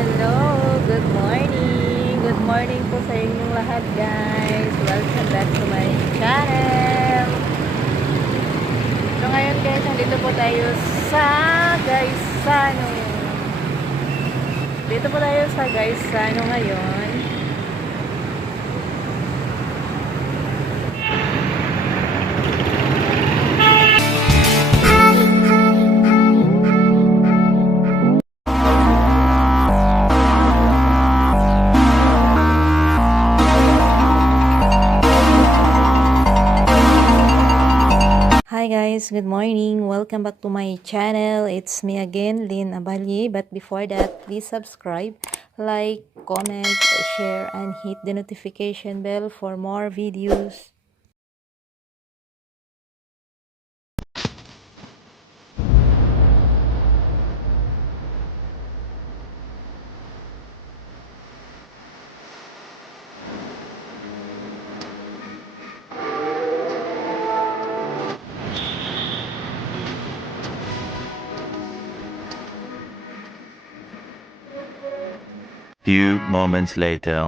Hello, good morning. Good morning po sa inyong lahat, guys. Welcome back to my channel. So ngayon, guys, nandito po tayo sa Gaisano. Dito po tayo sa Gaisano ngayon. Hi guys, good morning. Welcome back to my channel. It's me again, Lynn Abalye. But before that, please subscribe, like, comment, share, and hit the notification bell for more videos. Few moments later.